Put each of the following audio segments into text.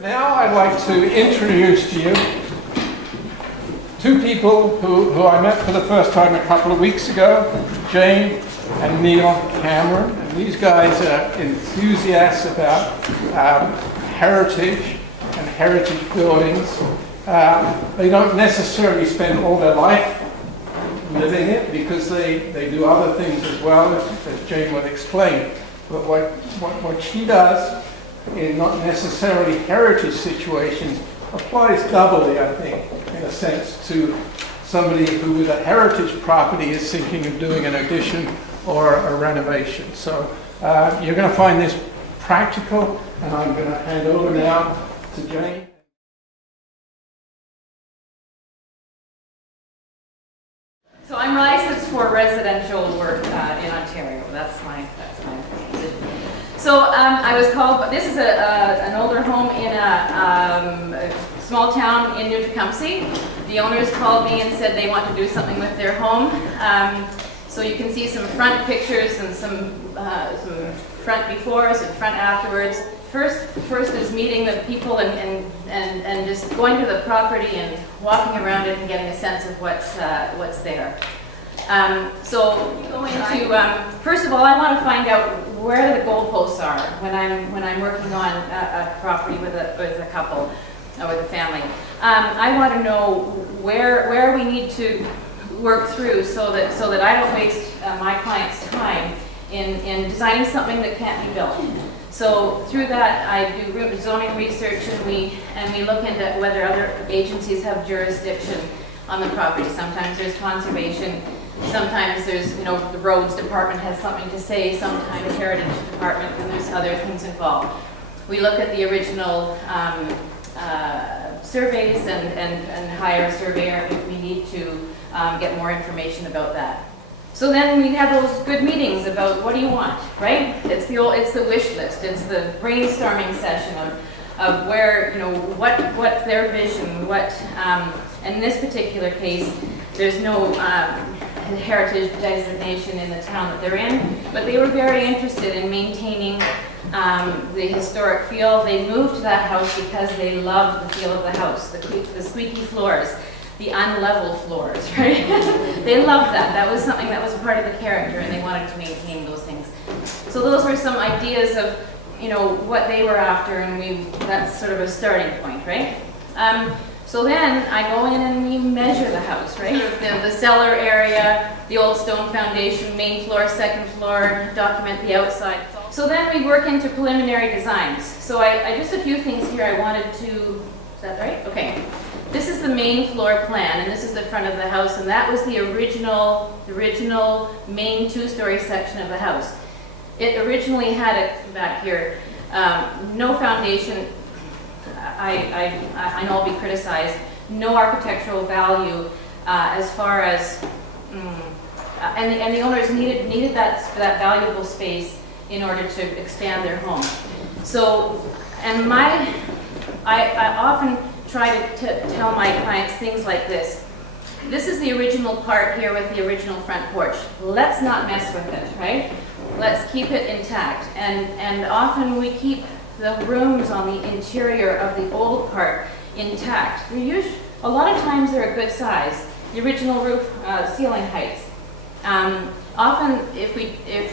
Now I'd like to introduce to you two people who I met for the first time a couple of weeks ago, Jane and Neil Cameron. And these guys are enthusiasts about heritage and heritage buildings. They don't necessarily spend all their life living it because they do other things as well, as Jane would explain. But what she does in not necessarily heritage situations applies doubly, I think, in a sense, to somebody who with a heritage property is thinking of doing an addition or a renovation. So you're going to find this practical, and I'm going to hand over now to Jane. So I'm licensed for residential work in Ontario. That's my position. So I was called. This is an older home in a small town in New Tecumseh. The owners called me and said they want to do something with their home. So you can see some front pictures and some front befores and front afterwards. First is meeting the people and just going to the property and walking around it and getting a sense of what's there. So go into first of all, I want to find out where the goalposts are when I'm working on a property with a couple or with a family. I want to know where we need to work through so that I don't waste my client's time in designing something that can't be built. So through that, I do zoning research, and we look into whether other agencies have jurisdiction on the property. Sometimes there's conservation, sometimes there's, the roads department has something to say, sometimes heritage department, and there's other things involved. We look at the original surveys and hire a surveyor if we need to get more information about that. So then we have those good meetings about what do you want, right? It's the wish list. It's the brainstorming session of where, what's their vision, and in this particular case, there's no heritage designation in the town that they're in, but they were very interested in maintaining the historic feel. They moved to that house because they loved the feel of the house, the squeaky floors, the unlevel floors, right? They loved that. That was something that was part of the character, and they wanted to maintain those things. So those were some ideas of, what they were after, and that's sort of a starting point, right? So then I go in and we measure the house, right? The cellar area, the old stone foundation, main floor, second floor, document the outside. So then we work into preliminary designs. So I just a few things here I wanted to, is that right? Okay. This is the main floor plan, and this is the front of the house, and that was the original main two-story section of the house. It originally had it back here, no foundation. I know I'll be criticized. No architectural value as far as, and the owners needed that valuable space in order to expand their home. So, and I often try to tell my clients things like this. This is the original part here with the original front porch. Let's not mess with it, right? Let's keep it intact. And often we keep the rooms on the interior of the old part intact. A lot of times they're a good size. The original roof ceiling heights. Often, if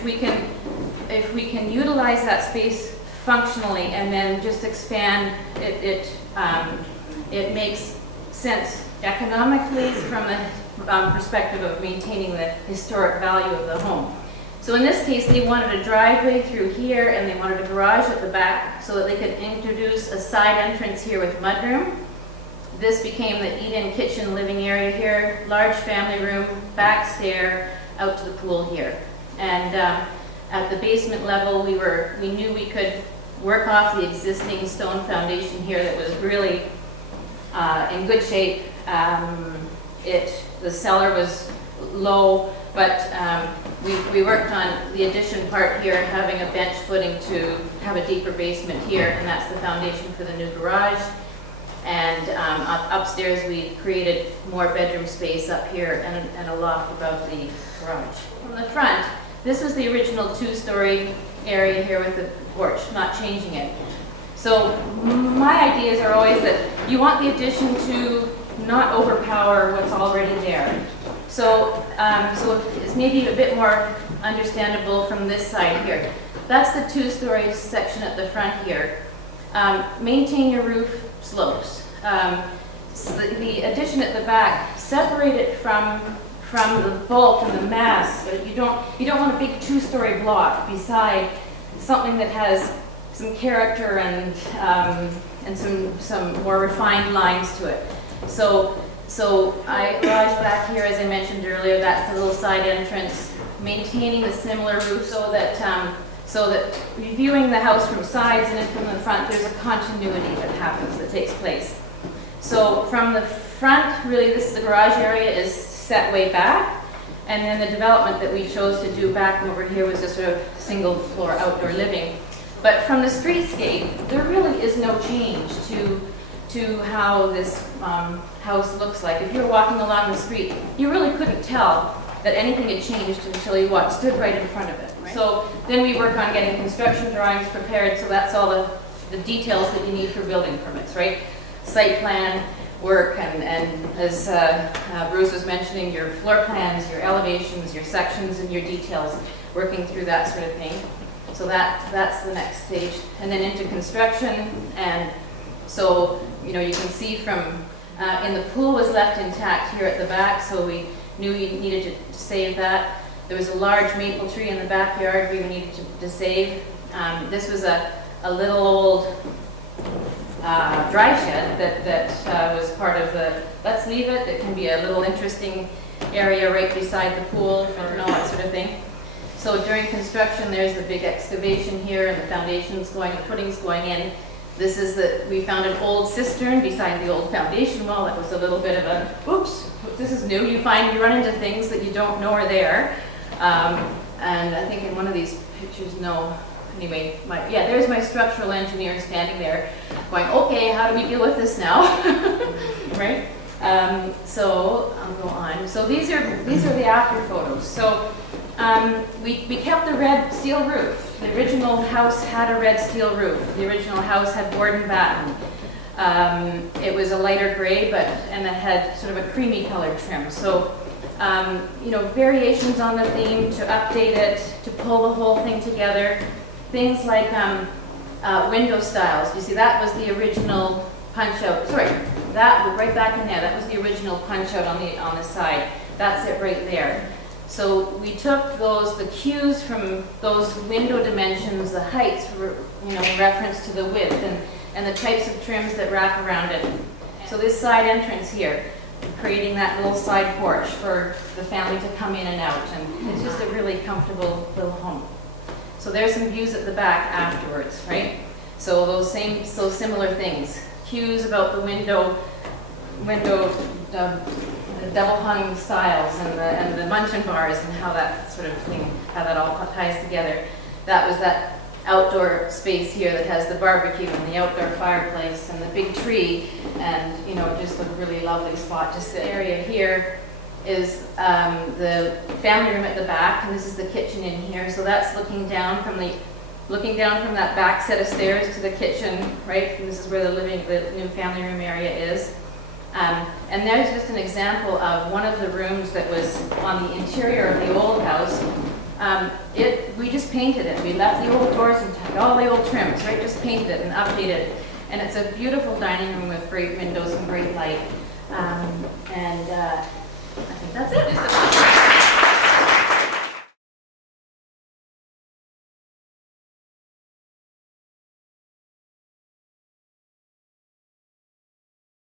we can utilize that space functionally and then just expand it, it makes sense economically from the perspective of maintaining the historic value of the home. So in this case, they wanted a driveway through here, and they wanted a garage at the back so that they could introduce a side entrance here with mudroom. This became the eat-in kitchen living area here, large family room, back stair, out to the pool here. And at the basement level, we knew we could work off the existing stone foundation here that was really in good shape. The cellar was low, but we worked on the addition part here, having a bench footing to have a deeper basement here, and that's the foundation for the new garage. And upstairs we created more bedroom space up here and a loft above the garage. From the front, this was the original two-story area here with the porch, not changing it. So my idea that you want the addition to not overpower what's already there. So, so it's maybe a bit more understandable from this side here. That's the two-story section at the front here. Maintain your roof slopes. So the addition at the back, separate it from the bulk and the mass. But you don't want a big two-story block beside something that has some character and some more refined lines to it. So garage back here, as I mentioned earlier, that's the little side entrance, maintaining the similar roof so that viewing the house from sides and in from the front, there's a continuity that happens, that takes place. So from the front, really, the garage area is set way back, and then the development that we chose to do back over here was a sort of single floor outdoor living. But from the streetscape, there really is no change to how this house looks like. If you were walking along the street, you really couldn't tell that anything had changed until you stood right in front of it. Right? So then we work on getting construction drawings prepared, so that's all the details that you need for building permits, right? Site plan work, and as Bruce was mentioning, your floor plans, your elevations, your sections, and your details, working through that sort of thing. So that's the next stage. And then into construction, and so, you can see from, and the pool was left intact here at the back, so we knew we needed to save that. There was a large maple tree in the backyard we needed to save. This was a little old dry shed that was part of the, let's leave it, it can be a little interesting area right beside the pool and all that sort of thing. So during construction, there's the big excavation here and the foundations going, the footings going in. This is we found an old cistern beside the old foundation wall. That was a little bit of a, oops, this is new. You run into things that you don't know are there. And I think in one of these pictures, anyway, there's my structural engineer standing there going, okay, how do we deal with this now? Right? So I'll go on. So these are the after photos. So we kept the red steel roof. The original house had a red steel roof. The original house had board and batten. It was a lighter gray, and it had sort of a creamy colored trim. So, variations on the theme to update it, to pull the whole thing together. Things like window styles. You see, that was the original punch out. Sorry, that right back in there. That was the original punch out on the side. That's it right there. So we took the cues from those window dimensions, the heights, in reference to the width, and the types of trims that wrap around it. So this side entrance here, creating that little side porch for the family to come in and out, and it's just a really comfortable little home. So there's some views at the back afterwards, right? So those similar things, cues about the window, the double hung styles and the muncheon bars and how that sort of thing, how that all ties together. That was that outdoor space here that has the barbecue and the outdoor fireplace and the big tree, and just a really lovely spot to sit. The area here is the family room at the back, and this is the kitchen in here. So that's looking down from that back set of stairs to the kitchen, right? And this is where the new family room area is. And there's just an example of one of the rooms that was on the interior of the old house. We just painted it. We left the old doors and took all the old trims, right? Just painted it and updated it. And it's a beautiful dining room with great windows and great light. I think that's it.